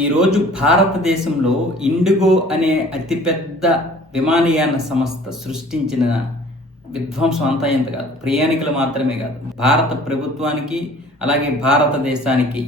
ఈరోజు భారతదేశంలో ఇండిగో అనే అతిపెద్ద విమానయాన సంస్థ సృష్టించిన విధ్వంసం అంతా ఇంత కాదు. ప్రయాణికులు మాత్రమే కాదు, భారత ప్రభుత్వానికి అలాగే భారతదేశానికి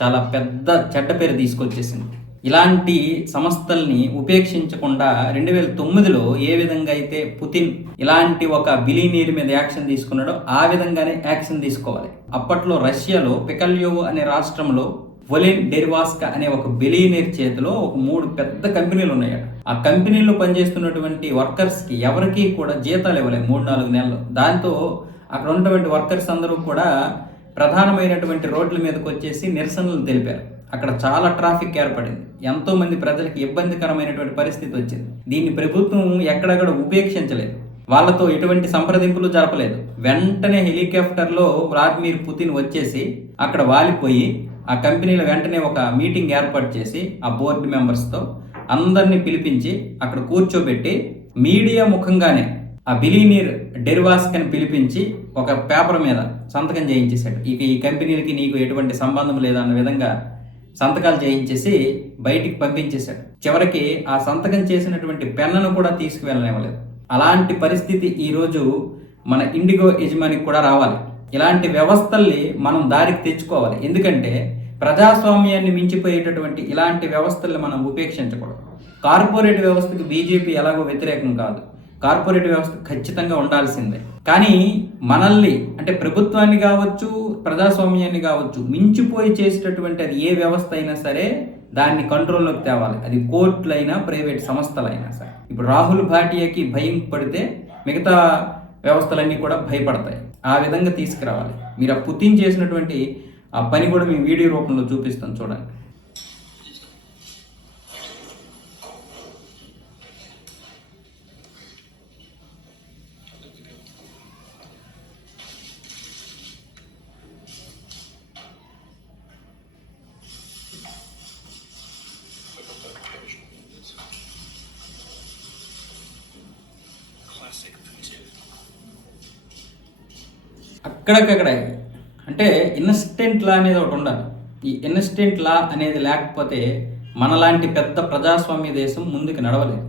చాలా పెద్ద చెడ్డ పేరు తీసుకొచ్చేసింది. ఇలాంటి సంస్థల్ని ఉపేక్షించకుండా 2009లో ఏ విధంగా అయితే పుతిన్ ఇలాంటి ఒక బిలియనీర్ మీద యాక్షన్ తీసుకున్నాడో ఆ విధంగానే యాక్షన్ తీసుకోవాలి. అప్పట్లో రష్యాలో పికల్యోవ్ అనే రాష్ట్రంలో వొలిన్ డెరివాస్కా అనే ఒక బిలియనీర్ చేతిలో ఒక 3 పెద్ద కంపెనీలు ఉన్నాయట. ఆ కంపెనీలో పనిచేస్తున్నటువంటి వర్కర్స్కి ఎవరికి కూడా జీతాలు ఇవ్వలేదు 3-4 నెలలు. దాంతో అక్కడ ఉన్నటువంటి వర్కర్స్ అందరూ కూడా ప్రధానమైనటువంటి రోడ్ల మీదకి వచ్చేసి నిరసనలు తెలిపారు. అక్కడ చాలా ట్రాఫిక్ ఏర్పడింది. ఎంతో మంది ప్రజలకు ఇబ్బందికరమైనటువంటి పరిస్థితి వచ్చింది. దీన్ని ప్రభుత్వం ఎక్కడెక్కడ ఉపేక్షించలేదు, వాళ్ళతో ఎటువంటి సంప్రదింపులు జరపలేదు. వెంటనే హెలికాప్టర్లో వ్లాదిమిర్ పుతిన్ వచ్చేసి అక్కడ వాలిపోయి ఆ కంపెనీలో వెంటనే ఒక మీటింగ్ ఏర్పాటు చేసి ఆ బోర్డు మెంబర్స్తో అందరినీ పిలిపించి అక్కడ కూర్చోబెట్టి మీడియా ముఖంగానే ఆ బిలియనీర్ డెరివాస్కాని పిలిపించి ఒక పేపర్ మీద సంతకం చేయించేశాడు. ఇక ఈ కంపెనీలకి నీకు ఎటువంటి సంబంధం లేదన్న విధంగా సంతకాలు చేయించేసి బయటికి పంపించేశాడు. చివరికి ఆ సంతకం చేసినటువంటి పెన్నును కూడా తీసుకువెళ్ళనివ్వలేదు. అలాంటి పరిస్థితి ఈరోజు మన ఇండిగో యజమానికి కూడా రావాలి. ఇలాంటి వ్యవస్థల్ని మనం దారికి తెచ్చుకోవాలి. ఎందుకంటే ప్రజాస్వామ్యాన్ని మించిపోయేటటువంటి ఇలాంటి వ్యవస్థల్ని మనం ఉపేక్షించకూడదు. కార్పొరేట్ వ్యవస్థకు బీజేపీ ఎలాగో వ్యతిరేకం కాదు, కార్పొరేట్ వ్యవస్థ ఖచ్చితంగా ఉండాల్సిందే. కానీ మనల్ని అంటే ప్రభుత్వాన్ని కావచ్చు, ప్రజాస్వామ్యాన్ని కావచ్చు మించిపోయి చేసేటటువంటి అది ఏ వ్యవస్థ అయినా సరే దాన్ని కంట్రోల్లోకి తేవాలి. అది కోర్టులైనా ప్రైవేట్ సంస్థలైనా సరే. ఇప్పుడు రాహుల్ భాటియాకి భయం పడితే మిగతా వ్యవస్థలన్నీ కూడా భయపడతాయి. ఆ విధంగా తీసుకురావాలి. మీరు ఆ పుతిన్ చేసినటువంటి ఆ పని కూడా మీ వీడియో రూపంలో చూపిస్తాను, చూడండి. అక్కడికక్కడ అంటే ఇన్స్టెంట్ లా అనేది ఒకటి ఉండాలి. ఈ ఇన్స్టెంట్ లా అనేది లేకపోతే మనలాంటి పెద్ద ప్రజాస్వామ్య దేశం ముందుకు నడవలేదు.